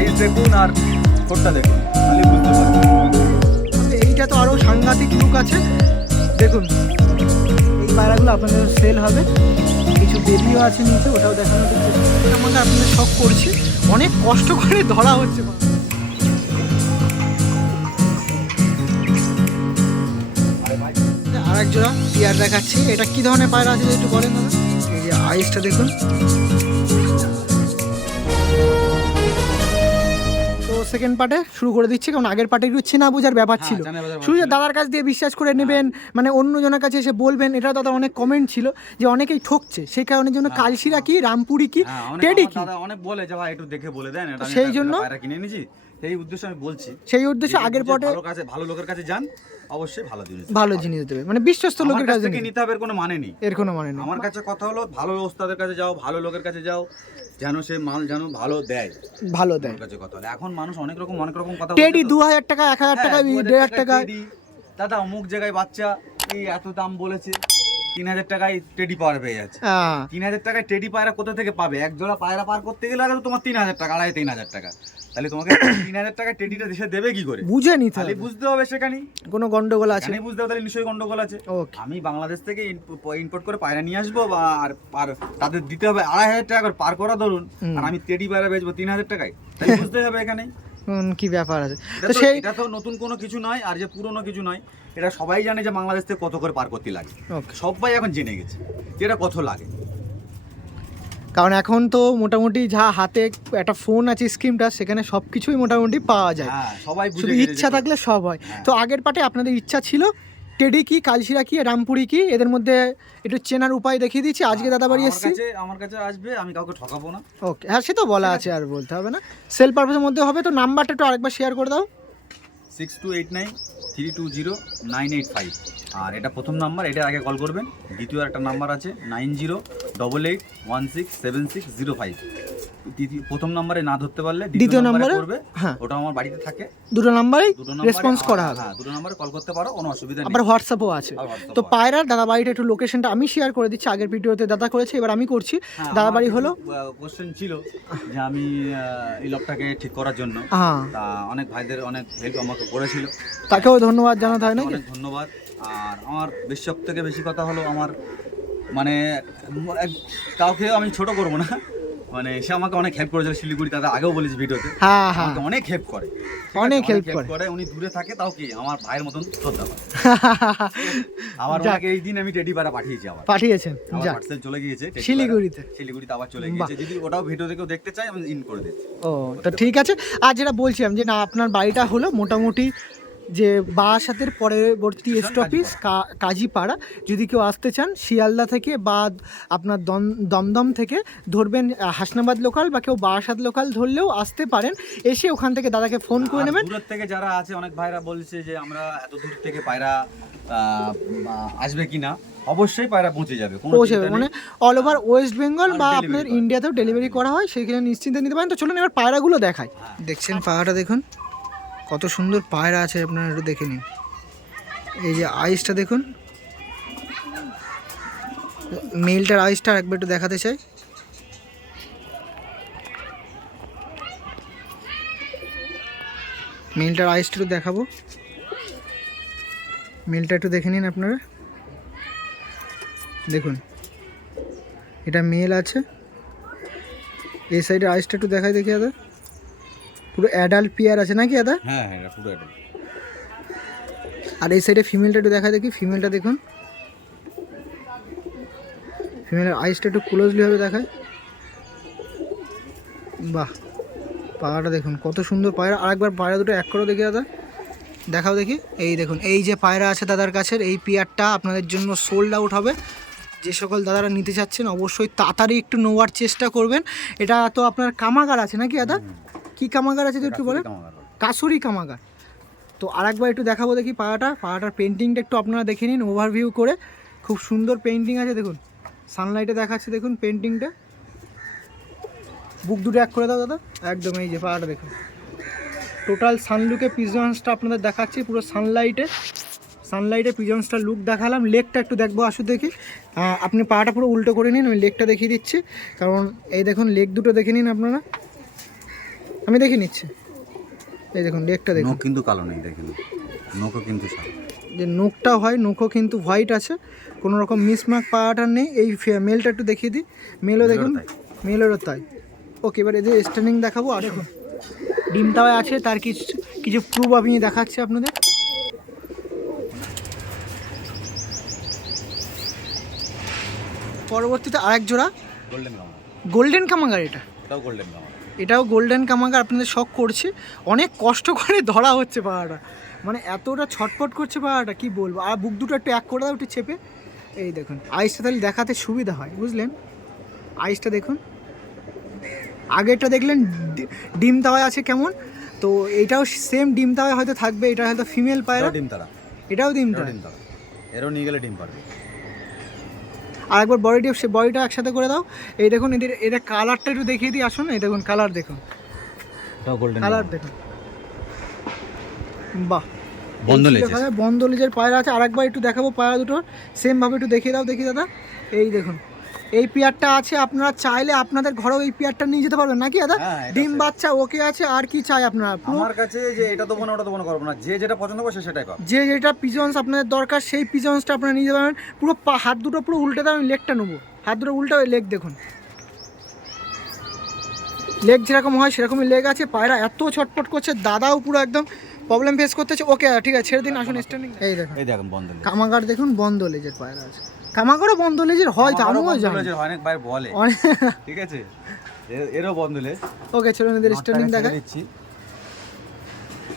Size দেখুন আর ঠোঁটটা দেখুন, তাহলে বুঝতে পারবেন। এইটা তো আরও সাংঘাতিক লুক আছে। দেখুন, এই পায়রাগুলো আপনাদের সেল হবে। কিছু বেবিও আছে নিচে, ওটাও দেখানো আমাদের আপনাদের শখ করছি। অনেক কষ্ট করে ধরা হচ্ছে। আর এক জোড়া টিয়ার দেখাচ্ছি। এটা কি ধরনের পায়রা আছে একটু বলেন দাদা? এই যে আইসটা দেখুন। সেকেন্ড পার্টে শুরু করে দিচ্ছে কারণ আগের পার্টে একটু চেনা বোঝার ব্যাপার হ্যাঁ, ছিল। শুধু দাদার কাছ দিয়ে বিশ্বাস করে নেবেন মানে অন্যজনের কাছে এসে বলবেন এটা দাদা অনেক কমেন্ট ছিল যে অনেকেই ঠকছে। সেই কারণের জন্য কালশিরা কি রামপুরি কি হ্যাঁ, টেডি কি? অনেক বলে যে ভাই একটু দেখে বলে দেন সেই জন্য- কিনে নিয়েছি সেই উদ্দেশ্যে আমি বলছি সেই উদ্দেশ্যে আগের পটে ভালো কাছে ভালো লোকের কাছে যান অবশ্যই ভালো জিনিস ভালো জিনিস দেবে মানে বিশ্বস্ত লোকের কাছে থেকে নিতে। হবে কোনো মানে নেই। এর কোনো মানে নেই। আমার কাছে কথা হলো ভালো ওস্তাদের কাছে যাও ভালো লোকের কাছে যাও যেন সে মাল যেন ভালো দেয়। ভালো দেয়। কাছে কথা হলো। এখন মানুষ অনেক রকম অনেক রকম কথা টেডি দু হাজার টাকা এক হাজার টাকা হ্যাঁ, দেড় হাজার টাকা। দাদা অমুক জায়গায় বাচ্চা এই এত দাম বলেছে তিন হাজার টাকায় টেডি পাওয়ার পেয়ে যাচ্ছে। হ্যাঁ, তিন হাজার টাকায় টেডি পায়রা কোথা থেকে পাবে? এক জোড়া পায়রা পার করতে গেলে তোমার তিন হাজার টাকা আড়াই তিন হাজার টাকা। তাহলে তোমাকে তিন হাজার টাকায় টেডিটা দেশে দেবে কি করে? বুঝে নিতে তাহলে বুঝতে হবে সেখানে কোনো গন্ডগোল আছে? এখানে বুঝতে হবে তাহলে নিশ্চয়ই গন্ডগোল আছে। ওকে আমি বাংলাদেশ থেকে ইম্পোর্ট করে পায়রা নিয়ে আসব বা আর আর তাদের দিতে হবে আড়াই হাজার টাকা করে পার করা ধরুন আর আমি টেডি পায়রা বেচবো তিন হাজার টাকায়। তাহলে বুঝতে হবে এখানে কি ব্যাপার আছে? তো সেই এটা তো নতুন কোনো কিছু নয় আর যে পুরনো কিছু নয়। এটা সবাই জানে যে বাংলাদেশ থেকে কত করে পার করতে লাগে। সবাই এখন জেনে গেছে যে এটা কত লাগে। কারণ এখন তো মোটামুটি যা হাতে একটা ফোন আছে স্ক্রিমটা সেখানে সব কিছুই মোটামুটি পাওয়া যায়। হ্যাঁ সবাই শুধু ইচ্ছা থাকলে সব হয়। হ্যাঁ। তো আগের পাটে আপনাদের ইচ্ছা ছিল টেডি কি কালশিরা কি রামপুরি কি এদের মধ্যে একটু চেনার উপায় দেখিয়ে দিচ্ছি। আজকে দাদা বাড়ি এসেছি। আমার কাছে আসবে আমি কাউকে ঠকাবো না। ওকে হ্যাঁ সে তো বলা আছে আর বলতে হবে না। সেল পারপাসের মধ্যে হবে তো নাম্বারটা একটু আরেকবার শেয়ার করে দাও। Six two eight nine three two zero nine eight five আর এটা প্রথম নাম্বার, এটা আগে কল করবেন। দ্বিতীয় একটা নাম্বার আছে nine zero double eight one six seven six zero five প্রথম নাম্বারে না ধরতে পারলে দ্বিতীয় নাম্বারে? করবে। হ্যাঁ। ওটা আমার বাড়িতে থাকে। দুটো নাম্বারে রেসপন্স করা হবে। হ্যাঁ দুটো নাম্বারে কল করতে পারো কোনো অসুবিধা নেই। আবার হোয়াটসঅ্যাপও আছে। তো পায়রার দাদা বাড়িটা একটু লোকেশনটা আমি শেয়ার করে দিচ্ছি আগের ভিডিওতে দাদা করেছে এবার আমি করছি। দাদা বাড়ি হলো। কোশ্চেন ছিল যে আমি এই লকটাকে ঠিক করার জন্য। হ্যাঁ। তা অনেক ভাইদের অনেক হেল্প আমাকে করেছিল। তাকেও ধন্যবাদ জানাতে হয় নাকি? অনেক ধন্যবাদ। আর আমার বেশ সব থেকে বেশি কথা হলো আমার মানে কাউকে আমি ছোট করব না। মানে সে আমাকে অনেক হেল্প করেছিল শিলিগুড়ি দাদা আগেও বলেছি ভিডিওতে। হ্যাঁ হ্যাঁ। অনেক হেল্প করে। অনেক help করে। করে উনি দূরে থাকে তাও কি? আমার ভাইয়ের মতন শ্রদ্ধা করে। আমার যাক। ওনাকে এই দিন আমি টেডি পাড়া পাঠিয়েছি আবার। পাঠিয়েছেন আমার পার্সেল চলে গিয়েছে শিলিগুড়িতে। শিলিগুড়িতে আবার চলে গিয়েছে। যদি ওটাও ভিডিও কেউ দেখতে চাই আমি ইন করে দিচ্ছি। ও তো ঠিক আছে। আর যেটা বলছিলাম যে না আপনার বাড়িটা হলো মোটামুটি যে বারাসাতের পরবর্তী স্টপিস কাজীপাড়া। যদি কেউ আসতে চান শিয়ালদা থেকে বা আপনার দম- দমদম থেকে ধরবেন হাসনাবাদ লোকাল বা কেউ বারাসাত লোকাল ধরলেও আসতে পারেন। এসে ওখান থেকে দাদাকে ফোন করে নেবেন। দূরের থেকে যারা আছে অনেক ভাইরা বলছে যে আমরা এত দূর থেকে পায়রা আসবে কিনা অবশ্যই পায়রা পৌঁছে যাবে পৌঁছে যাবে। মানে অল ওভার ওয়েস্ট বেঙ্গল বা আপনার ইন্ডিয়াতেও ডেলিভারি করা হয় সেখানে নিশ্চিন্তে নিতে পারেন। তো চলুন এবার পায়রাগুলো দেখায় দেখছেন পায়রাটা দেখুন। কত সুন্দর পায়রা আছে, আপনারা একটু দেখে নিন। এই যে আইসটা দেখুন। মেলটার আইসটা একবার একটু দেখাতে চাই। মেলটার আইসটা একটু দেখাবো। মেলটা একটু দেখে নিন আপনারা। দেখুন, এটা মেল আছে। এই সাইডে আইসটা একটু দেখাই দেখি দাদা। পুরো অ্যাডাল্ট পেয়ার আছে নাকি দাদা হ্যাঁ হ্যাঁ পুরো এটা আর এই সাইডে ফিমেলটা একটু দেখা দেখি ফিমেলটা দেখুন। ফিমেলের আইসটা একটু ক্লোজলি হবে দেখায়। বাহ পায়রাটা দেখুন কত সুন্দর পায়রা। আরেকবার পায়রা দুটো এক করে দেখি দাদা। দেখাও দেখি। এই দেখুন এই যে পায়রা আছে দাদার কাছে এই পেয়ারটা আপনাদের জন্য সোল্ড আউট হবে। যে সকল দাদারা নিতে চাচ্ছেন অবশ্যই তাড়াতাড়ি একটু নেওয়ার চেষ্টা করবেন। এটা তো আপনার কামাগার আছে নাকি দাদা? কি কামাগার আছে একটু বলেন কাসুরি কামাগার তো আরেকবার একটু দেখাবো দেখি পাড়াটা। পাড়াটার পেন্টিংটা একটু আপনারা দেখে নিন ওভারভিউ করে। খুব সুন্দর পেন্টিং আছে দেখুন। সানলাইটে দেখাচ্ছে দেখুন পেন্টিংটা বুক দুটো এক করে দাও দাদা। একদম এই যে পাড়াটা দেখুন। টোটাল সানলুকে পিজন্সটা আপনাদের দেখাচ্ছি পুরো সানলাইটে সানলাইটে পিজন্সটার লুক দেখালাম। লেকটা একটু দেখব আসু দেখি। আপনি পাটা পুরো উল্টো করে নিন আমি লেকটা দেখিয়ে দিচ্ছি। কারণ এই দেখুন লেক দুটো দেখে নিন আপনারা। আমি দেখে নিচ্ছি। এই দেখুন লেগটা দেখুন। নখ কিন্তু কালো নেই দেখেন নখও কিন্তু সাদা। যে নোকটা হয় নখও কিন্তু হোয়াইট আছে কোনো রকম মিসমার্ক পাওয়াটা নেই। এই মেলটা একটু দেখিয়ে দিই। মেলও দেখুন মেলেরও তাই। ওকে এবার এদের স্ট্যান্ডিং দেখাবো আর দেখুন। ডিমটাও আছে তার কিছু কিছু প্রুফ আমি দেখাচ্ছি আপনাদের। পরবর্তীতে আরেক জোড়া গোল্ডেন কামাগার এটা গোল্ডেন এটাও গোল্ডেন কামাগার আপনাদের শখ করছে। অনেক কষ্ট করে ধরা হচ্ছে পাহাড়টা। মানে এতটা ছটপট করছে পাহাড়টা কি বলব? আর বুক দুটো একটু এক করে দাও একটু চেপে। এই দেখুন আইসটা তাহলে দেখাতে সুবিধা হয় বুঝলেন? আইসটা দেখুন। আগেরটা দেখলেন ডিম তাওয়ায় আছে কেমন? তো এটাও সেম ডিম তাওয়ায় হয়তো থাকবে এটা হয়তো ফিমেল পায়রা। ডিম তারা। এটাও ডিম এটাও ডিম তারা। এরও নিয়ে গেলে ডিম পারবে। আর একবার বডিটি সে বডিটা একসাথে করে দাও। এই দেখুন এদের এটা কালারটা একটু দেখিয়ে দিই আসুন এই দেখুন কালার দেখুন। কালার দেখুন। বাহ। বন্ধ লেজের। পায়রা আছে আর একবার একটু দেখাবো পায়রা দুটোর। সেম ভাবে একটু দেখিয়ে দাও দেখি দাদা। এই দেখুন এই পেয়ারটা আছে আপনারা চাইলে আপনাদের ঘরেও এই পেয়ারটা নিয়ে যেতে পারবেন। নাকি দাদা? হ্যাঁ, ডিম বাচ্চা ওকে আছে আর কি চাই আপনারা? আমার কাছে যে এটা দেবো না ওটা দেবো না করব না। যে যেটা পছন্দ করবে সেটাই পাবে যে যেটা পিজন্স আপনাদের দরকার সেই পিজন্সটা আপনারা নিয়ে যেতে পারবেন। পুরো হাত দুটো পুরো উল্টে দাও আমি লেগটা নেব। হাত দুটো উল্টে ওই লেগ দেখুন। লেগ যেরকম হয় সেরকমই লেগ আছে। পায়রা এত ছটপট করছে দাদাও পুরো একদম প্রবলেম ফেস করতেছে। ওকে ঠিক আছে ছেড়ে দিন আসুন স্ট্যান্ডিং এই দেখুন এই দেখেন বন্ধ কামাগার দেখুন বন্ধ লেজের পায়রা আছে। কামাগারও বন্ধ লেজের হয় তো আমিও জানি। অনেক বাইরে বলে। ঠিক আছে? এরও বন্ধ লেজ ওকে ছেড়ে এদের স্ট্যান্ডিং দেখা দিচ্ছি।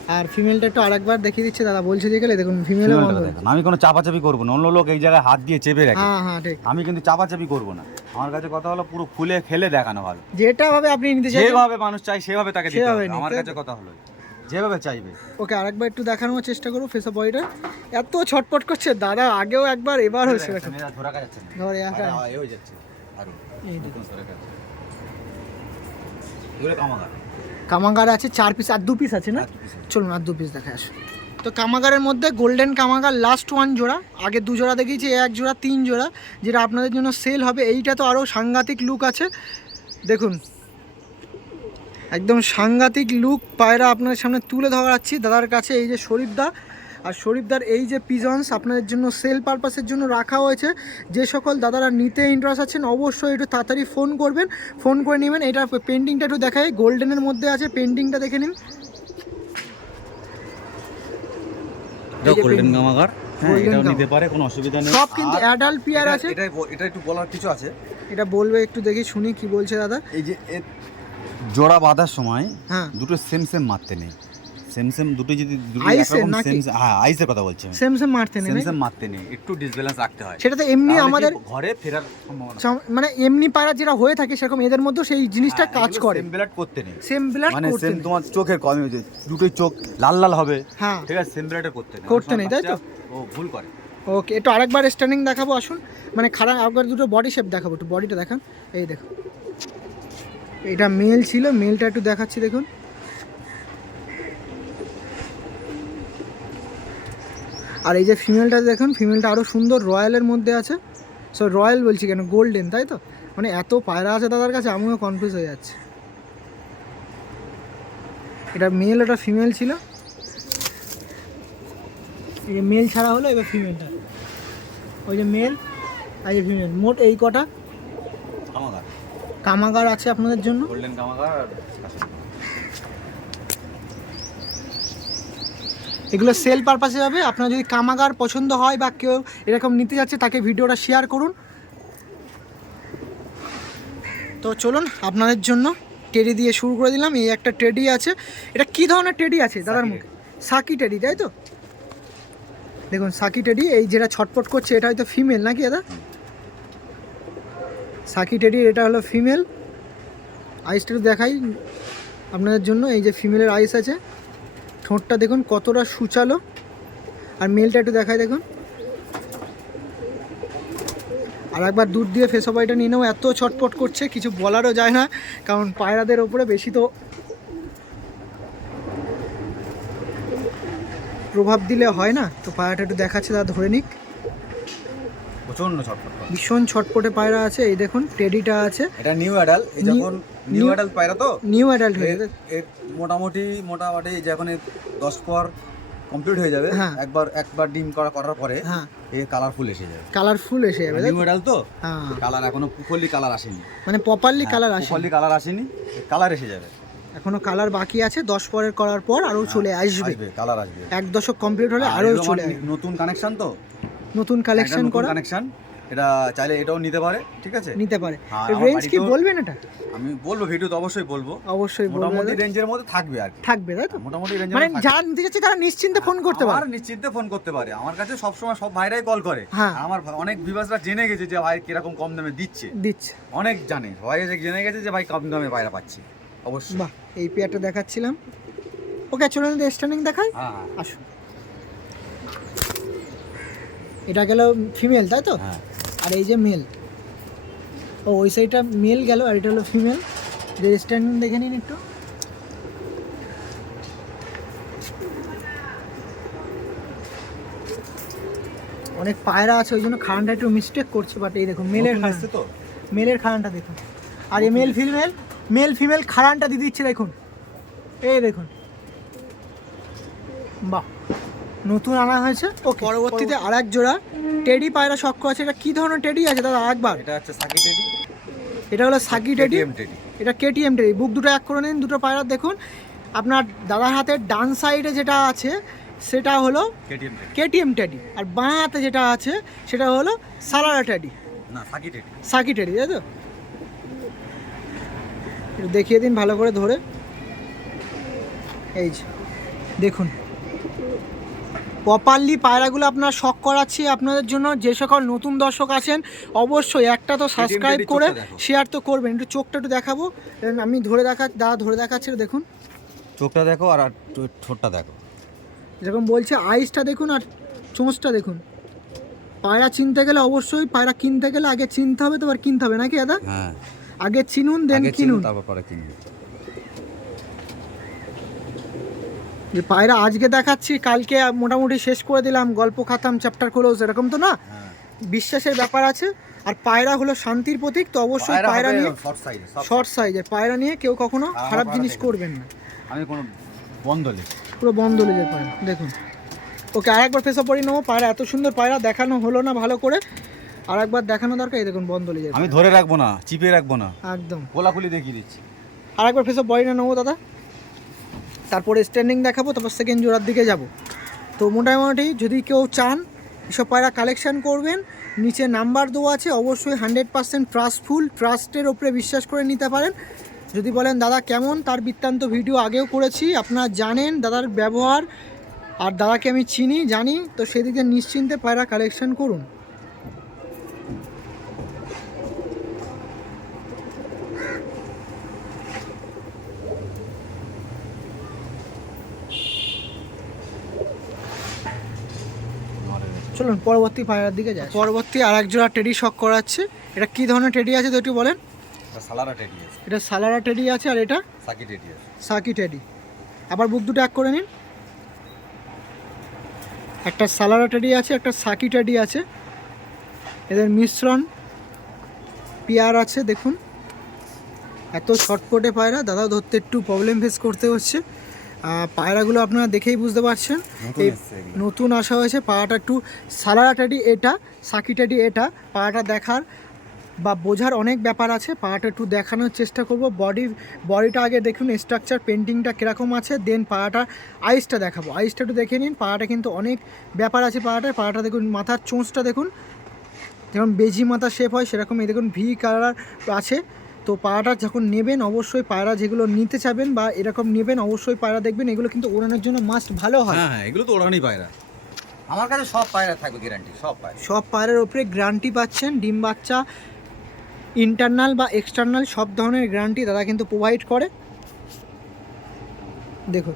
আর ফিমেলটা একটু আরেকবার দেখিয়ে দিচ্ছে দাদা বলছে যে গেলে দেখুন ফিমেলও বন্ধ দেখেন। আমি কোনো চাপাচাপি করব না অন্য লোক এই জায়গায় হাত দিয়ে চেপে রাখে। হ্যাঁ হ্যাঁ ঠিক। আমি কিন্তু চাপাচাপি করব না। আমার কাছে কথা হলো পুরো খুলে খেলে দেখানো ভালো যেটা ভাবে আপনি নিতে চাইছেন যেভাবে মানুষ চাই সেভাবে তাকে দিতে হবে। আমার কাছে কথা হলো যেভাবে চাইবে। ওকে আরেকবার একটু দেখানোর চেষ্টা করব ফেস অফ বডিটা এত ছটপট করছে দাদা আগেও একবার এবার হয়েছে। ধরে যাচ্ছে ধরে আর হয়ে যাচ্ছে। কামাগার। আছে চার পিস আর দু পিস আছে না। চলুন আর দু পিস দেখা আসো। তো কামাগারের মধ্যে গোল্ডেন কামাগার লাস্ট ওয়ান জোড়া। আগে দু জোড়া দেখিয়েছি এক জোড়া তিন জোড়া যেটা আপনাদের জন্য সেল হবে। এইটা তো আরও সাংঘাতিক লুক আছে। দেখুন একদম সাংঘাতিক লুক পায়রা আপনাদের সামনে তুলে ধরাচ্ছি দাদার কাছে এই যে শরীফদা আর শরীফদার এই যে পিজনস আপনাদের জন্য সেল পারপাসের জন্য রাখা হয়েছে। যে সকল দাদারা নিতে ইন্টারেস্ট আছেন অবশ্যই একটু তাড়াতাড়ি ফোন করবেন। ফোন করে নেবেন। এটা পেন্টিংটা একটু দেখাই। গোল্ডেনের মধ্যে আছে পেন্টিংটা দেখে নিন। গোল্ডেন হ্যাঁ। নিতে পারে কোনো অসুবিধা নেই। সব কিন্তু অ্যাডাল্ট পেয়ার আছে। এটা এটা একটু বলার কিছু আছে? এটা বলবে একটু দেখি শুনি কি বলছে দাদা। এই যে জোড়া বাঁধার সময় হ্যাঁ। দুটো সেম সেম মারতে নেই। সেম সেম দুটো যদি দুটো একরকম সেম হ্যাঁ আইসের কথা বলছি সেম সেম মারতে নেই সেম সেম মারতে নেই একটু ডিসব্যালেন্স রাখতে হয়। সেটা তো এমনি আমাদের ঘরে ফেরার সম্ভাবনা? মানে এমনি পায়রা যেটা হয়ে থাকে সেরকম এদের মধ্যেও সেই জিনিসটা কাজ করে। সেম ব্লাড করতে নেই। সেম ব্লাড মানে সেম তোমার চোখের কমে হয়েছে দুটোই চোখ লাল লাল হবে। হ্যাঁ। ঠিক আছে সেম ব্লাডের করতে নেই। করতে নেই, তাই তো? ও ভুল করে। ওকে একটু আরেকবার স্ট্যান্ডিং দেখাবো আসুন। মানে খারাপ একবার দুটো বডি শেপ দেখাবো একটু বডিটা দেখান। এই দেখুন এটা মেল ছিল, মেলটা একটু দেখাচ্ছি দেখুন। আর এই যে ফিমেলটা দেখুন ফিমেলটা আরও সুন্দর রয়্যালের মধ্যে আছে। সো রয়্যাল বলছি কেন, গোল্ডেন, তাই তো? মানে এত পায়রা আছে দাদার কাছে, আমিও কনফিউজ হয়ে যাচ্ছি। এটা মেল, ওটা ফিমেল ছিল। এই যে মেল ছাড়া হলো, এবার ফিমেলটা ওই যে মেল, আর যে ফিমেল মোট এই কটা? কামাগার কামাগার আছে আপনাদের জন্য? গোল্ডেন কামাগার এগুলো সেল পারপাসে হবে। আপনার যদি কামাগার পছন্দ হয় বা কেউ এরকম নিতে যাচ্ছে তাকে ভিডিওটা শেয়ার করুন। তো চলুন আপনাদের জন্য টেডি দিয়ে শুরু করে দিলাম। এই একটা টেডি আছে। এটা কি ধরনের টেডি আছে? দাদার মুখে। সাকি টেডি তাই তো? দেখুন সাকি টেডি এই যেটা ছটপট করছে এটা হয়তো ফিমেল নাকি দাদা? সাকি টেডি, এটা হলো ফিমেল। আইসটা দেখাই আপনাদের জন্য, এই যে ফিমেলের আইস আছে। ঠোঁটটা দেখুন কতটা সুচালো। আর মেলটা একটু দেখায় দেখুন। আর একবার দুধ দিয়ে ফেসোপাইটা নিয়ে নেও এত ছটপট করছে, কিছু বলারও যায় না, কারণ পায়রাদের ওপরে বেশি তো প্রভাব দিলে হয় না। তো পায়রাটা একটু দেখাচ্ছে তা ধরে নিক। প্রচণ্ড ছটফট করে। ভীষণ ছটপটে পায়রা আছে এই দেখুন টেডিটা আছে। এটা নিউ অ্যাডাল এই যখন নিউ new- অ্যাডাল পায়রা তো? নিউ অ্যাডাল্ট এর- মোটামুটি মোটামুটি যখন দশ পর কমপ্লিট হয়ে যাবে হ্যাঁ। একবার একবার ডিম করা করার পরে হ্যাঁ। এ কালারফুল এসে যাবে। কালারফুল এসে যাবে নিউ? অ্যাডাল তো? হ্যাঁ। কালার এখনও প্রপারলি কালার আসেনি। মানে প্রপারলি কালার আসে প্রপারলি কালার আসেনি কালার এসে যাবে। এখনও কালার বাকি আছে দশ পরের করার পর আরও চলে আসবে। কালার আসবে। এক দশক কমপ্লিট হলে আর আরও এগুলো চলে নতুন কানেকশন তো? নতুন কালেকশন করা। কানেকশন এটা চাইলে এটাও নিতে পারে ঠিক আছে? নিতে পারে। হ্যাঁ, রেঞ্জ কি বলবেন এটা? আমি বলব ভিডিওতে অবশ্যই বলব। অবশ্যই মোটামুটি রেঞ্জের মধ্যে থাকবে আর থাকবে তাই তো? মোটামুটি রেঞ্জের মানে যারা নিতে যাচ্ছে তারা নিশ্চিন্তে ফোন করতে পারে। আর নিশ্চিন্তে ফোন করতে পারে। আমার কাছে সবসময় সব ভাইরাই কল করে। হ্যাঁ। আমার অনেক ভিভার্সরা জেনে গেছে যে ভাই কীরকম কম দামে দিচ্ছে। দিচ্ছে। অনেক জানে সবাই যে জেনে গেছে যে ভাই কম দামে পায়রা পাচ্ছি অবশ্যই। বাহ এই পেয়ারটা দেখাচ্ছিলাম। ওকে চলুন স্ট্যান্ডিং দেখাই। হ্যাঁ হ্যাঁ, আসুন। এটা গেল ফিমেল তাই তো? হ্যাঁ। আর এই যে মেল ও ওই সাইডটা মেল গেল আর এটা হলো ফিমেল যে স্ট্যান্ডিং দেখে নিন একটু। অনেক পায়রা আছে ওই জন্য খানটা একটু মিস্টেক করছে বাট এই দেখুন মেলের খান তো? মেলের খানানটা দেখুন। আর এই মেল ফিমেল মেল ফিমেল খানানটা দিয়ে দিচ্ছে দেখুন। এই দেখুন। বাহ। নতুন আনা হয়েছে? ও পরবর্তীতে আর এক জোড়া। টেডি পায়রা শক্ক আছে। এটা কি ধরনের টেডি? আছে দাদা একবার এটা হচ্ছে সাকি টেডি। এটা হলো সাকি টেডি। KTM teddy. এটা কেটিএম টেডি। বুক দুটো এক করে নিন দুটো পায়রা। দেখুন আপনার দাদার হাতের ডান সাইডে যেটা আছে সেটা হলো কেটিএম টেডি। KTM teddy. আর বাঁ হাতে যেটা আছে সেটা হলো সালারা টেডি। না সাকি টেডি। সাকি টেডি তাই তো? দেখিয়ে দিন ভালো করে ধরে। এই যে দেখুন। প্রপারলি পায়রাগুলো আপনার শখ করাচ্ছি আপনাদের জন্য। যে সকল নতুন দর্শক আছেন অবশ্যই একটা তো সাবস্ক্রাইব করে শেয়ার তো করবেন। একটু চোখটা একটু দেখাবো। আমি ধরে দেখা দাদা ধরে দেখাচ্ছি দেখুন। চোখটা দেখো আর ঠোঁটটা দেখো। যেরকম বলছে আইসটা দেখুন আর চোঁচটা দেখুন। পায়রা চিনতে গেলে অবশ্যই পায়রা কিনতে গেলে আগে চিনতে হবে তো আর কিনতে হবে। নাকি দাদা? হ্যাঁ। আগে চিনুন দেন কিনুন। তারপর পরে কিনবে। যে পায়রা আজকে দেখাচ্ছি কালকে মোটামুটি শেষ করে দিলাম গল্প খাতাম চ্যাপ্টার ক্লোজ এরকম তো না? হ্যাঁ। বিশ্বাসের ব্যাপার আছে। আর পায়রা হলো শান্তির প্রতীক তো অবশ্যই পায়রা নিয়ে শর্ট সাইজে সব শর্ট সাইজের পায়রা নিয়ে কেউ কখনো খারাপ জিনিস করবেন না। আমি কোনো বন্ধ পুরো বন্ধ লেগে পায়রা দেখুন। ওকে আরেকবার ফেসে পড়ি নেব। পায়রা এত সুন্দর পায়রা দেখানো হলো না ভালো করে। আর একবার দেখানো দরকার এই দেখুন বন্ধ লেগে আমি ধরে রাখব না চিপে রাখব না। একদম। কোলাকুলি দেখিয়ে দিচ্ছি। আর একবার ফেসে বডি না নেব দাদা। তারপরে স্ট্যান্ডিং দেখাবো, তারপর সেকেন্ড জোড়ার দিকে যাব। তো মোটামুটি যদি কেউ চান, এসব পায়রা কালেকশান করবেন, নিচে নাম্বার দেওয়া আছে, অবশ্যই হান্ড্রেড পার্সেন্ট ট্রাস্টফুল ট্রাস্টের ওপরে বিশ্বাস করে নিতে পারেন। যদি বলেন, দাদা, কেমন? তার বৃত্তান্ত ভিডিও আগেও করেছি, আপনারা জানেন দাদার ব্যবহার, আর দাদাকে আমি চিনি, জানি, তো সেদিকে নিশ্চিন্তে পায়রা কালেকশন করুন। চলুন পরবর্তী পায়রার দিকে যাই। পরবর্তী আর এক জোড়া টেডি শক করাচ্ছে। এটা কি ধরনের টেডি আছে তো একটু বলেন? সালারা টেডি আছে। এটা সালারা টেডি আছে আর এটা সাকি টেডি আছে। সাকি টেডি আবার বুক দুটো এক করে নিন। একটা সালারা টেডি আছে একটা সাকি টেডি আছে। এদের মিশ্রণ পেয়ার আছে দেখুন। এত ছটপটে পায়রা। দাদা ধরতে একটু প্রবলেম ফেস করতে হচ্ছে। পায়রাগুলো আপনারা দেখেই বুঝতে পারছেন। নতুন এই নতুন আসা হয়েছে পাড়াটা একটু সালারা টেডি এটা সাকি টেডি এটা পাড়াটা দেখার বা বোঝার অনেক ব্যাপার আছে পাড়াটা একটু দেখানোর চেষ্টা করব। বডির বডিটা আগে দেখুন স্ট্রাকচার পেন্টিংটা কীরকম আছে দেন পাড়াটা আইসটা দেখাবো। আইসটা একটু দেখে নিন পাড়াটা কিন্তু অনেক ব্যাপার আছে পাড়াটায়। পাড়াটা দেখুন মাথার চোঁচটা দেখুন যেমন বেজি মাথা শেপ হয় সেরকম এই দেখুন ভি কালার আছে। তো পায়রাটা যখন নেবেন অবশ্যই পায়রা যেগুলো নিতে চাবেন বা এরকম নেবেন অবশ্যই পায়রা দেখবেন। এগুলো কিন্তু ওড়ানোর জন্য মাস্ট ভালো হয়। হ্যাঁ হ্যাঁ এগুলো তো ওড়ানি পায়রা। আমার কাছে সব পায়রা থাকবে গ্যারান্টি সব পায়রা। সব পায়রার ওপরে গ্যারান্টি পাচ্ছেন ডিম বাচ্চা ইন্টারনাল বা এক্সটার্নাল সব ধরনের গ্যারান্টি দাদা কিন্তু প্রোভাইড করে। দেখুন।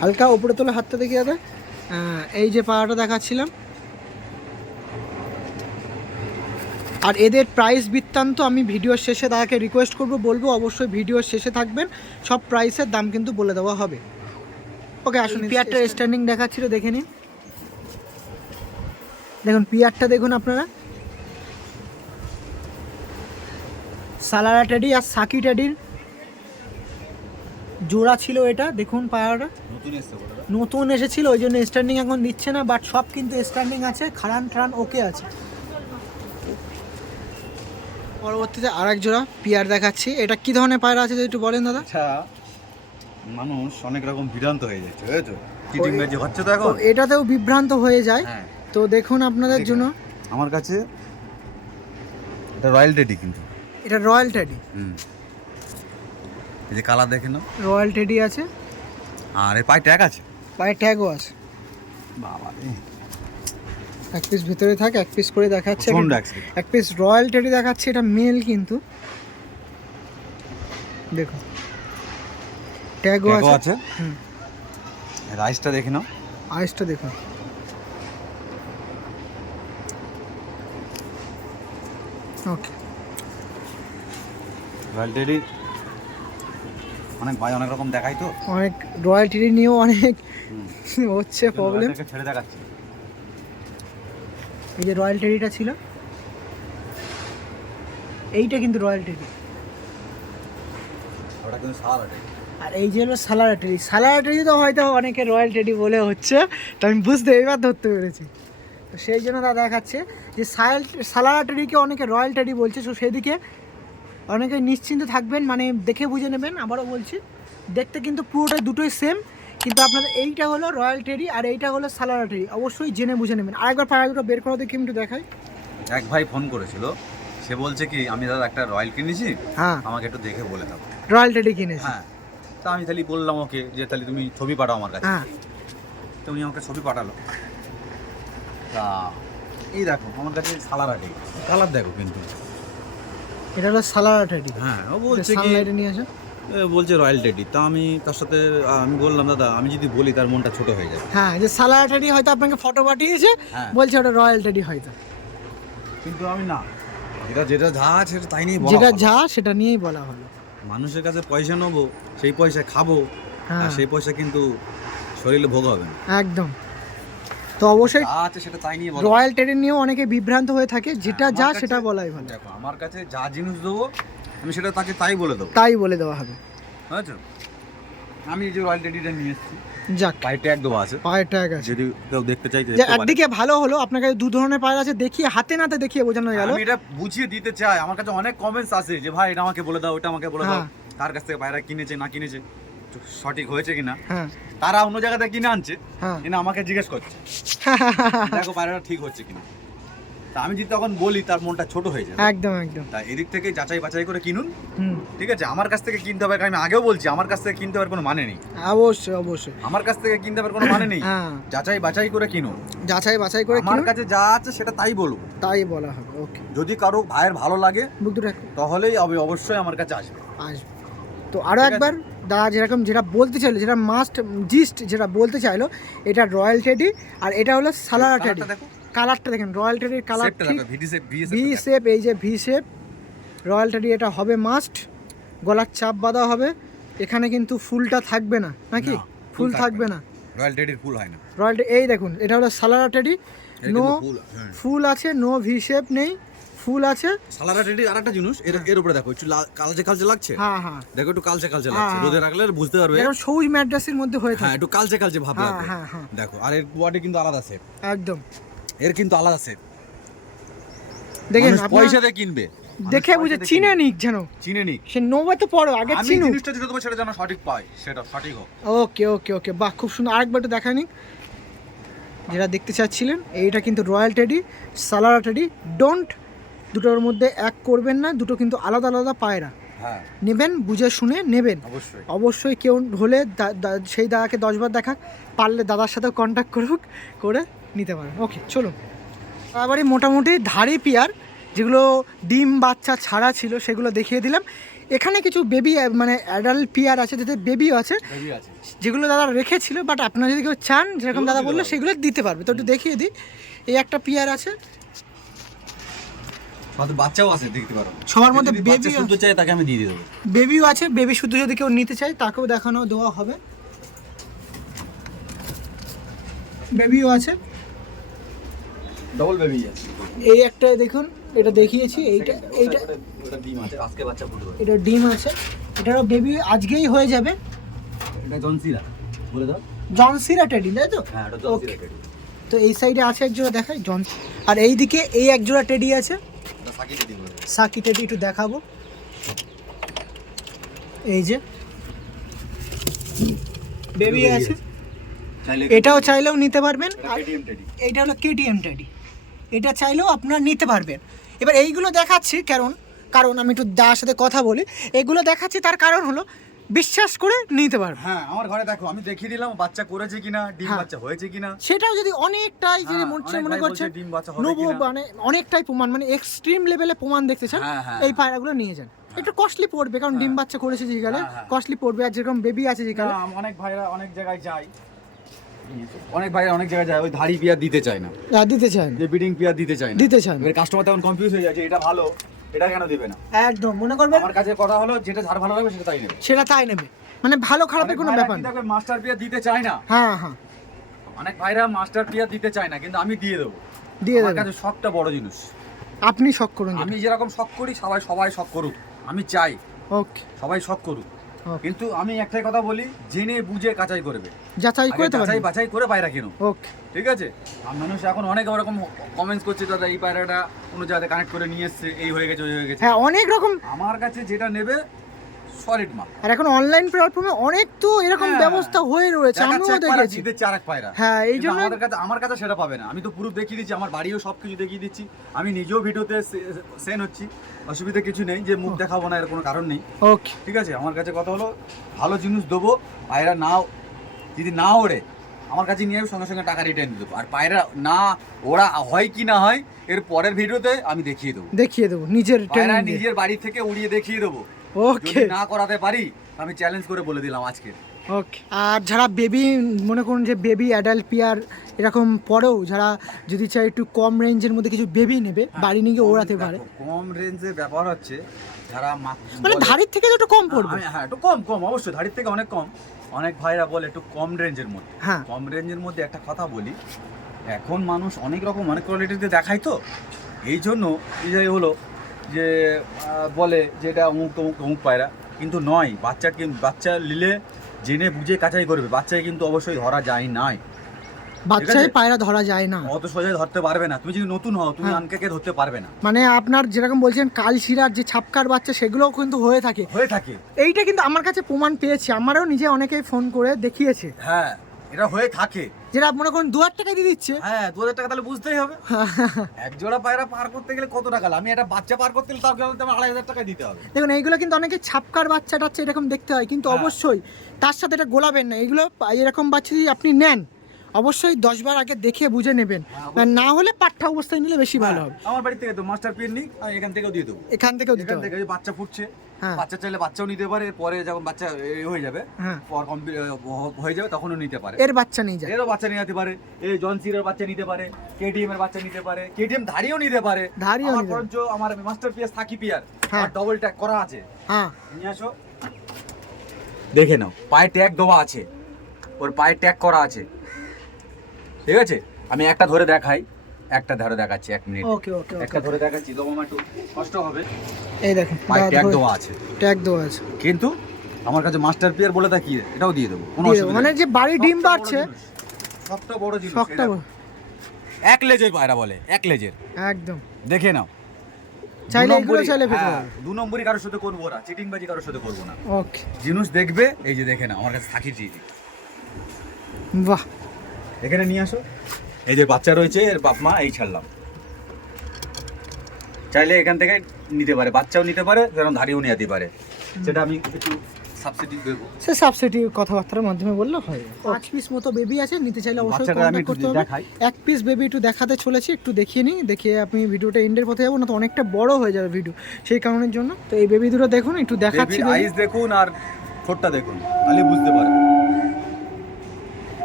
হালকা ওপরে তোলে হাতটা দেখি দাদা। এই যে পায়রাটা দেখাচ্ছিলাম। আর এদের প্রাইস বৃত্তান্ত আমি ভিডিওর শেষে তাকে রিকোয়েস্ট করব বলব অবশ্যই ভিডিওর শেষে থাকবেন সব প্রাইসের দাম কিন্তু বলে দেওয়া হবে। ওকে আসুন পেয়ারটা স্ট্যান্ডিং দেখাচ্ছিল দেখে নিন। দেখুন পিয়ারটা দেখুন আপনারা। সালারা টেডি আর সাকি টেডির জোড়া ছিল এটা দেখুন পায়রাটা নতুন এসছে এসেছিল ওই জন্য স্ট্যান্ডিং এখন দিচ্ছে না বাট সব কিন্তু স্ট্যান্ডিং আছে খারান টান ওকে আছে। পরবর্তীতে আরেক জোড়া পিয়ার দেখাচ্ছি। এটা কি ধরনের পায়রা আছে যদি একটু বলেন দাদা? আচ্ছা মানুষ অনেক রকম বিভ্রান্ত হয়ে যাচ্ছে বুঝেছ? চিটিং বাজি হচ্ছে তো এখন? এটাতেও বিভ্রান্ত হয়ে যায়। হ্যাঁ। তো দেখুন আপনাদের জন্য। আমার কাছে এটা রয়্যাল টেডি কিন্তু। এটা রয়্যাল টেডি। হুম। এই যে কালার দেখে নাও। রয়্যাল টেডি আছে। আর এই পায়ে ট্যাগ আছে? পায়ে ট্যাগও আছে। বাবা এক পিস ভিতরে থাকে এক পিস করে দেখাচ্ছে এক পিস রয়্যাল টেডি দেখাচ্ছে এটা মেল কিন্তু। দেখো। ট্যাগও আছে। রাইসটা দেখে নাও। আইসটা দেখুন ওকে রয়্যাল টেডি অনেক ভাই অনেক রকম দেখাই তো। অনেক রয়্যাল টেডি নিয়েও অনেক হচ্ছে প্রবলেম ছেড়ে দেখাচ্ছি। এই যে রয়্যাল টেডিটা ছিল এইটা কিন্তু রয়্যাল টেডি ওটা কিন্তু টেডি আর এই যে হলো সালারা টেডি সালারা টেডি তো হয়তো অনেকে রয়্যাল টেডি বলে হচ্ছে তো আমি বুঝতে এবার ধরতে পেরেছি। তো সেই জন্য দাদা দেখাচ্ছে যে সায়াল সালারা টেরিকে অনেকে রয়্যাল টেডি বলছে। তো সেদিকে অনেকে নিশ্চিন্ত থাকবেন মানে দেখে বুঝে নেবেন। আবারও বলছি দেখতে কিন্তু পুরোটাই দুটোই সেম কিন্তু আপনাদের এইটা হলো রয়্যাল টেডি আর এইটা হলো সালারা টেরি। অবশ্যই জেনে বুঝে নেবেন। আরেকবার দুটো বের করে দেখি একটু দেখাই। এক ভাই ফোন করেছিল। সে বলছে কি আমি দাদা একটা রয়্যাল কিনেছি হ্যাঁ। আমাকে একটু দেখে বলে দাও। রয়্যাল টেডি কিনেছি। হ্যাঁ। তা আমি তাহলে বললাম ওকে যে তাহলে তুমি ছবি পাঠাও আমার কাছে। হ্যাঁ। তো উনি আমাকে ছবি পাঠালো। তা এই দেখো আমার কাছে সালারাটি কালার দেখো কিন্তু। এটা হলো সালারা টেডি হ্যাঁ ও বলছে কি নিয়ে আসে বলছে রয়্যাল টেডি। তা আমি তার সাথে আমি বললাম দাদা আমি যদি বলি তার মনটা ছোট হয়ে যাবে। হ্যাঁ যে সালারা টেডি হয়তো আপনাকে ফটো পাঠিয়েছে হ্যাঁ। বলছে ওটা রয়্যাল টেডি হয়তো। কিন্তু আমি না। যেটা যেটা যা আছে সেটা তাই নিয়ে বলা যেটা যা সেটা নিয়েই বলা হলো মানুষের কাছে পয়সা নেব সেই পয়সা খাব হ্যাঁ। আর সেই পয়সা কিন্তু শরীরে ভোগ হবে না। একদম। তো অবশ্যই যা আছে সেটা তাই নিয়ে বলা রয়্যাল টেডি নিয়েও অনেকে বিভ্রান্ত হয়ে থাকে যেটা যা কাছে- সেটা বলাই ভালো। দেখো আমার কাছে যা জিনিস দেবো আমি সেটা তাকে তাই বলে দেবো। তাই বলে দেওয়া হবে। বুঝেছ আমি এই যে রয়্যাল টেডিটা নিয়ে এসেছি। যাক। পায়ে ট্যাগ দেওয়া আছে। পায়ের ট্যাগ আছে। যদি কেউ দেখতে চাই যে। একদিকে ভালো হলো আপনাকে দু ধরনের পায়রা আছে দেখিয়ে হাতে নাতে দেখিয়ে বোঝানো গেল। আমি এটা বুঝিয়ে দিতে চাই। আমার কাছে অনেক কমেন্টস আছে যে ভাই এটা আমাকে বলে দাও ওটা আমাকে বলে দাও। হ্যাঁ। কার কাছ থেকে পায়রা কিনেছে না কিনেছে সঠিক হয়েছে কিনা? হ্যাঁ। তারা অন্য জায়গা থেকে কিনে আনছে। হ্যাঁ। কিনা আমাকে জিজ্ঞেস করছে। দেখো পায়রাটা ঠিক হচ্ছে কিনা। তা আমি যদি তখন বলি তার মনটা ছোট হয়ে যায় একদম একদম। তা এদিক থেকে যাচাই বাছাই করে কিনুন। হুম। ঠিক আছে? আমার কাছ থেকে কিনতে হবে আমি আগেও বলছি আমার কাছ থেকে কিনতে হবে কোনো মানে নেই। অবশ্যই অবশ্যই। আমার কাছ থেকে কিনতে হবে কোনো মানে নেই। হ্যাঁ। যাচাই বাছাই করে কিনুন। যাচাই বাছাই করে আমার কাছে যা আছে সেটা তাই বলব। তাই বলা হবে ওকে। যদি কারও ভাইয়ের ভালো লাগে তাহলেই আমি অবশ্যই আমার কাছে আসবে। আসবে। তো আরও একবার দাদা যেরকম যেটা বলতে চাইলো যেটা মাস্ট জিস্ট যেটা বলতে চাইলো এটা রয়্যাল টেডি আর এটা হলো সালারা টেডি দেখো। কালারটা দেখেন রয়্যাল টেডির কালার শেপ ভি শেপ এই যে ভি শেপ রয়্যাল টেডি এটা হবে মাস্ট গলার চাপ বাঁধা হবে এখানে কিন্তু ফুলটা থাকবে না নাকি? ফুল থাকবে না। রয়্যাল টেডির ফুল হয় না। রয়্যাল এই দেখুন এটা হলো সালারা টেডি নো ফুল হ্যাঁ। আছে নো ভি শেপ নেই ফুল আছে। সালারা টেডির আরেকটা জিনিস এর এর উপরে দেখো একটু কালচে কালচে লাগছে? হ্যাঁ হ্যাঁ। দেখো একটু কালচে কালচে হ্যাঁ, লাগছে। হ্যাঁ। রোদে রাখলে বুঝতে পারবে। এরকম সবুজ ম্যাড্রাসের মধ্যে হয়ে থাকে। হ্যাঁ একটু কালচে কালচে ভাব হ্যাঁ লাগবে। হ্যাঁ হ্যাঁ। দেখো আর এর বডি কিন্তু আলাদা সেপ একদম। এর কিন্তু আলাদা সেপ দেখেন পয়সা দিয়ে কিনবে। দেখে বুঝে চিনে নিক যেন। চিনে নিক। সে নোবে তো পড়ো আগে আমি জিনিসটা যেটা সেটা যেন সঠিক পাই সেটা সঠিক হোক। ওকে ওকে ওকে বাহ খুব সুন্দর। আরেকবার একটু দেখানি যেটা দেখতে চাচ্ছিলেন এইটা কিন্তু রয়্যাল টেডি সালারা টেডি ডোন্ট দুটোর মধ্যে এক করবেন না দুটো কিন্তু আলাদা আলাদা পায়রা। হ্যাঁ। নেবেন বুঝে শুনে নেবেন। অবশ্যই। অবশ্যই কেউ হলে সেই দাদাকে দশবার দেখাক পারলে দাদার সাথে কন্ট্যাক্ট করুক করে নিতে পারেন। ওকে চলুন। তারপরে মোটামুটি ধাড়ি পিয়ার যেগুলো ডিম বাচ্চা ছাড়া ছিল সেগুলো দেখিয়ে দিলাম। এখানে কিছু বেবি মানে অ্যাডাল্ট পিয়ার আছে যাতে বেবিও আছে। যেগুলো দাদা রেখেছিল বাট আপনারা যদি কেউ চান যেরকম দাদা বলল সেগুলো দিতে পারবে। তো একটু দেখিয়ে দিই। এই একটা পিয়ার আছে। বাচ্চাও আছে দেখতে পারো। সবার মধ্যে বেবি শুনতে চাই তাকে আমি দিয়ে দেবো। বেবিও আছে বেবি শুধু যদি কেউ নিতে চায় তাকেও দেখানো দেওয়া হবে। বেবিও আছে। ডবল বেবি আছে। এই একটা দেখুন এটা দেখিয়েছি এইটা এইটা ডিম আছে আজকে বাচ্চা ফুটবে। এটা ডিম আছে। এটারও বেবি আজকেই হয়ে যাবে। এটা জনসিরা বলে দাও। জনসিরা টেডি তাই তো? হ্যাঁ এটা জনসিরা টেডি তো এই সাইডে আছে এক জোড়া দেখাই জন আর এই দিকে এই এক জোড়া টেডি আছে সাকি টেডি একটু দেখাবো। এই যে। বেবি আছে। এটাও চাইলেও নিতে পারবেন। এইটা হলো কেটিএম টেডি এটা চাইলেও আপনারা নিতে পারবেন। এবার এইগুলো দেখাচ্ছি কারণ কারণ আমি একটু দার সাথে কথা বলি। এগুলো দেখাচ্ছি তার কারণ হলো বিশ্বাস করে নিতে পারবেন। হ্যাঁ আমার ঘরে দেখো আমি দেখিয়ে দিলাম বাচ্চা করেছে কিনা ডিম হ্যাঁ। বাচ্চা হয়েছে কিনা। সেটাও যদি অনেকটাই যে হ্যাঁ, মনে অনেক মনে করছে ডিম বাচ্চা হবে। মানে অনেকটাই প্রমাণ মানে এক্সট্রিম লেভেলে প্রমাণ দেখতে চান হ্যাঁ, এই পায়রাগুলো নিয়ে যান। একটু কস্টলি পড়বে কারণ ডিম বাচ্চা করেছে যেখানে। কস্টলি পড়বে আর যেরকম বেবি আছে যেখানে অনেক ভাইরা অনেক জায়গায় যায়। অনেক ভাইরা অনেক জায়গায় যায় ওই ধাড়ি পিয়ার দিতে চায় না। আর দিতে চান যে বিডিং পিয়ার দিতে চায় না। দিতে চায় না। এবার কাস্টমার তখন কনফিউজ হয়ে যাচ্ছে এটা ভালো এটা কেন দিবে না? একদম মনে করবেন আমার কাছে কথা হলো যেটা ধার ভালো লাগবে সেটা তাই নেবে। সেটা তাই নেবে। মানে ভালো খারাপের কোনো ব্যাপার না। মাস্টার পিয়ার দিতে চায় না। হ্যাঁ হ্যাঁ। অনেক ভাইরা মাস্টার পিয়ার দিতে চায় না কিন্তু আমি দিয়ে দেবো। দিয়ে দেবেন। কাছে শখটা বড় জিনিস। আপনি শখ করুন আমি যেরকম শখ করি সবাই সবাই শখ করুক। আমি চাই। ওকে। সবাই শখ করুক. কিন্তু আমি একটাই কথা বলি জেনে বুঝে কাচাই করবে। যাচাই করে যাচাই বাছাই করে পায়রা কেন। ওকে ঠিক আছে? আর মানুষ এখন অনেক রকম কমেন্টস করছে দাদা এই পায়রাটা কোনো জায়গায় কানেক্ট করে নিয়ে এসছে এই হয়ে গেছে ওই হয়ে গেছে। হ্যাঁ অনেক রকম আমার কাছে যেটা নেবে সলিড মাল। আর এখন অনলাইন প্ল্যাটফর্মে অনেক তো এরকম হ্যাঁ। ব্যবস্থা হয়ে রয়েছে আমিও দেখেছি। দিতে আরেক পায়রা। হ্যাঁ এই জন্য আমাদের কাছে আমার কাছে সেটা পাবে না। আমি তো পুরো দেখিয়ে দিচ্ছি আমার বাড়িও সব কিছু দেখিয়ে দিচ্ছি। আমি নিজেও ভিডিওতে সেন হচ্ছি। অসুবিধা কিছু নেই যে মুখ দেখাবো না এর কোনো কারণ নেই। ওকে ঠিক আছে? আমার কাছে কথা হলো ভালো জিনিস দেবো পায়রা না যদি না ওড়ে আমার কাছে নিয়ে সঙ্গে সঙ্গে টাকা রিটার্ন দেবো। আর পায়রা না ওরা হয় কি না হয় এর পরের ভিডিওতে আমি দেখিয়ে দেবো। দেখিয়ে দেবো নিজের পায়রা নিজের বাড়ি থেকে উড়িয়ে দেখিয়ে দেবো। ওকে না করাতে পারি আমি চ্যালেঞ্জ করে বলে দিলাম আজকে। ওকে আর যারা বেবি মনে করুন যে বেবি অ্যাডাল্ট পিয়ার এরকম পরেও যারা যদি চায় একটু কম রেঞ্জের মধ্যে কিছু বেবি নেবে বাড়ি নিয়ে গিয়ে ওড়াতে পারে। কম রেঞ্জের ব্যাপার হচ্ছে যারা মানে ধারির থেকে তো একটু কম পড়বে। হ্যাঁ একটু কম কম অবশ্যই ধাড়ির থেকে অনেক কম। অনেক ভাইরা বলে একটু কম রেঞ্জের মধ্যে। হ্যাঁ। কম রেঞ্জের মধ্যে একটা কথা বলি এখন মানুষ অনেক রকম অনেক কোয়ালিটিতে দেখায় তো। এই জন্য এই হলো যে বলে যে এটা অমুক তমুক তমুক পায়রা। কিন্তু নয় বাচ্চা কি- বাচ্চা নিলে জেনে বুঝে কাছাই করবে। বাচ্চাকে কিন্তু অবশ্যই ধরা যায় নাই। বাচ্চাই পায়রা ধরা যায় না। অত সোজাই ধরতে পারবে না। তুমি যদি নতুন হও তুমি হ্যাঁ। আনকে ধরতে পারবে না। মানে আপনার যেরকম বলছেন কালশিরার যে ছাপকার বাচ্চা সেগুলোও কিন্তু হয়ে থাকে। হয়ে থাকে। এইটা কিন্তু আমার কাছে প্রমাণ পেয়েছি। আমারও নিজে অনেকেই ফোন করে দেখিয়েছে। হ্যাঁ এটা হয়ে থাকে। যেটা মনে করুন দু হাজার টাকা দিয়ে দিচ্ছে হ্যাঁ দু হাজার টাকা তাহলে বুঝতেই হবে এক জোড়া পায়রা পার করতে গেলে কত টাকা লাগে? আমি একটা বাচ্চা পার করতে গেলে তাও কেউ তোমার আড়াই হাজার টাকা দিতে হবে দেখুন এইগুলো কিন্তু অনেকে ছাপকার বাচ্চা টাচ্চা এরকম দেখতে হয় কিন্তু হ্যাঁ। অবশ্যই তার সাথে এটা গোলাবেন না এগুলো এরকম বাচ্চা যদি আপনি নেন অবশ্যই দশবার আগে দেখে বুঝে নেবেন। না হলে পাঠ্যা অবস্থায় নিলে বেশি ভালো হবে। হ্যাঁ, আমার বাড়ি থেকে তো মাস্টার পিন নিক আমি এখান থেকেও দিয়ে দেবো। এখান থেকেও দিতে এখান হবে। থেকে বাচ্চা ফুটছে। হ্যাঁ। বাচ্চা চাইলে বাচ্চাও নিতে পারে পরে যখন বাচ্চা হয়ে যাবে হ্যাঁ। হয়ে যাবে তখনও নিতে পারে। এর বাচ্চা নিয়ে যায় এরও বাচ্চা নিয়ে যেতে পারে এই জনসিরের বাচ্চা নিতে পারে কেটিএম এর বাচ্চা নিতে পারে কেটিএম ধারিও নিতে পারে। ধাড়িও আমার নিতে পারে। বরঞ্চ আমার মাস্টার পিয়ার থাকি পিয়ার হ্যাঁ। আর ডবল ট্যাগ করা আছে। হ্যাঁ। নিয়ে আসো। দেখে নাও পায়ে ট্যাগ দেওয়া আছে। ওর পায়ে ট্যাগ করা আছে। ঠিক আছে? আমি একটা ধরে দেখাই একটা ধরে দেখাচ্ছি এক মিনিট। ওকে ওকে একটা ধরে দেখাচ্ছি তোমার একটু কষ্ট হবে। এই দেখুন পায়ে ট্যাগ দেওয়া আছে। ট্যাগ দেওয়া আছে। কিন্তু আমার কাছে মাস্টার পিয়ার বলে থাকি এটাও দিয়ে দেবো কোনো অসুবিধা মানে যে বাড়ি ডিম সবটা বড় বাড়ছে জিনিস, সবটা বড় জিনিস শখটা এক লেজের পায়রা বলে এক লেজের। একদম। দেখে নাও। চাইলে এগুলো চাইলে হ্যাঁ, দু নম্বরই কারোর সাথে করব না চিটিং বাজি কারোর সাথে করব না। ওকে জিনিস দেখবে এই যে দেখে নাও আমার কাছে থাকি বাহ। এখানে নিয়ে আসো। এই যে বাচ্চা রয়েছে এর বাপ মা এই ছাড়লাম। চাইলে এখান থেকে নিতে পারে বাচ্চাও নিতে পারে যেরকম ধারিও নিয়ে দিতে পারে। সেটা আমি একটু সাবসিডি দেবো। সে সাবসিডি কথাবার্তার মাধ্যমে বললে হয়। পাঁচ পিস মতো বেবি আছে নিতে চাইলে অবশ্যই কন্ট্যাক্ট করতে হবে। দেখাই। এক পিস বেবি একটু দেখাতে চলেছি একটু দেখিয়ে নিই দেখিয়ে আপনি ভিডিওটা এন্ডের পথে যাব না তো অনেকটা বড় হয়ে যাবে ভিডিও সেই কারণের জন্য। তো এই বেবি দুটো দেখুন একটু দেখাচ্ছি আইস দেখুন আর ঠোঁটটা দেখুন তাহলে বুঝতে পারবে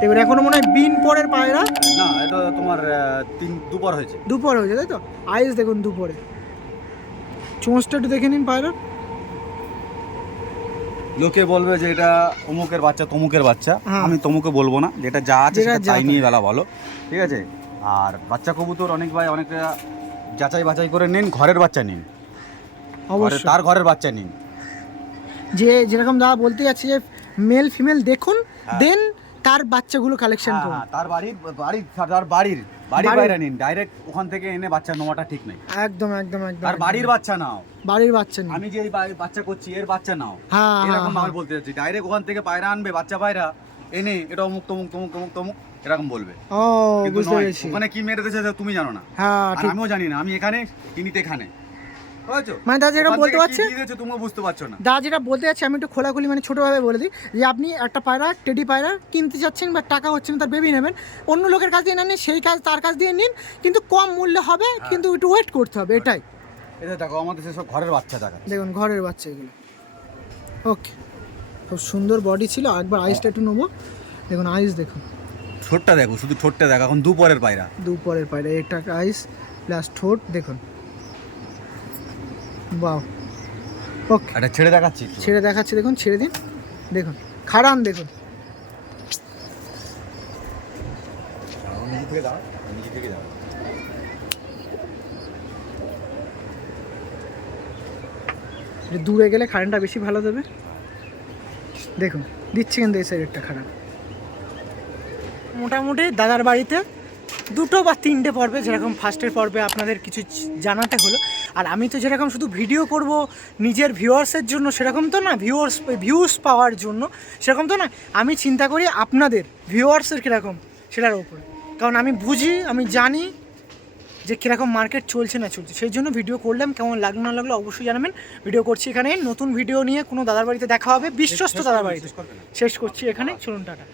এবার এখনও মনে হয় বিন পরের পায়রা? না এটা তোমার তিন দুবার হয়েছে। দুপুর হয়েছে তাই তো? আইস দেখুন দুপুরে। চোঁচটা একটু দেখে নিন পায়রা। লোকে বলবে যে এটা অমুকের বাচ্চা তমুকের বাচ্চা। হ্যাঁ। আমি তমুকে বলব না যেটা যা আছে সেটা তাই নিয়ে বেলা ভালো ঠিক আছে? আর বাচ্চা কবুতর অনেক ভাই অনেকটা যাচাই বাছাই করে নিন ঘরের বাচ্চা নিন। অবশ্যই। তার ঘরের বাচ্চা নিন। যে যেরকম দাদা বলতে যাচ্ছে যে মেল ফিমেল দেখুন হ্যাঁ। দেন তার বাচ্চাগুলো কালেকশন হ্যাঁ, করুন। হ্যাঁ, তার বাড়ির বাড়ির তার বাড়ির বাড়ির বাড়ির- বাইরে নিন। ডাইরেক্ট ওখান থেকে এনে বাচ্চা নেওয়াটা ঠিক নেই। একদম একদম একদম একদম। বাড়ির বাচ্চা নাও। বাড়ির বাচ্চা নিন। আমি যে এই বাচ্চা করছি এর বাচ্চা নাও। হ্যাঁ হ্যাঁ এরকম হ্যাঁ। আমি বলতে চাচ্ছি। ডাইরেক্ট ওখান থেকে পায়রা আনবে বাচ্চা পায়রা এনে এটা অমুক তমুক তমুক তমুক তমুক এরকম বলবে। ও কিন্তু বুঝতে পেরেছি। ওখানে কি মেরে দিয়েছে তুমি জানো না। হ্যাঁ আমিও জানি না। আমি এখানে কিনিতে এখানে। মানে দাদা যেটা বলতে পারছে তুমিও বুঝতে পারছ না। দাদা যেটা বলতে যাচ্ছে আমি একটু খোলাখুলি মানে ছোটোভাবে বলে দিই। যে আপনি একটা পায়রা টেডি পায়রা কিনতে চাচ্ছেন বা টাকা হচ্ছে না তার বেবি নেবেন। অন্য লোকের কাছ দিয়ে না নিন সেই কাজ তার কাছ দিয়ে নিন। কিন্তু কম মূল্যে হবে হ্যাঁ। কিন্তু একটু ওয়েট করতে হবে এটাই। এটা দেখো আমাদের সেসব ঘরের বাচ্চা দেখা দেখুন ঘরের বাচ্চা এগুলো। ওকে খুব সুন্দর বডি ছিল একবার আইসটা একটু নেব দেখুন আইস দেখুন। ঠোঁটটা দেখো শুধু ঠোঁটটা দেখো এখন দুপরের পায়রা। দুপরের পায়রা একটা আইস প্লাস ঠোঁট দেখুন। বাও ওকে এটা ছেড়ে দেখাচ্ছি ছেড়ে দেখাচ্ছে দেখুন ছেড়ে দিন। দেখুন খারান দেখুন। দূরে গেলে কারেন্টটা বেশি ভালো দেবে। দেখুন দিচ্ছি কিন্তু এই সাইডেরটা খারাপ মোটামুটি দাদার বাড়িতে দুটো বা তিনটে পর্বে যেরকম ফার্স্টের পর্বে আপনাদের কিছু জানাতে হলো। আর আমি তো যেরকম শুধু ভিডিও করব নিজের ভিউয়ার্সের জন্য সেরকম তো না ভিউয়ার্স ভিউস পাওয়ার জন্য সেরকম তো না। আমি চিন্তা করি আপনাদের ভিউয়ার্সের কীরকম সেটার উপরে কারণ আমি বুঝি আমি জানি যে কীরকম মার্কেট চলছে না চলছে। সেই জন্য ভিডিও করলাম কেমন লাগল না লাগল অবশ্যই জানাবেন। ভিডিও করছি এখানে নতুন ভিডিও নিয়ে কোনো দাদার বাড়িতে দেখা হবে বিশ্বস্ত দাদার বাড়িতে। শেষ করছি এখানে চলুন টাটা।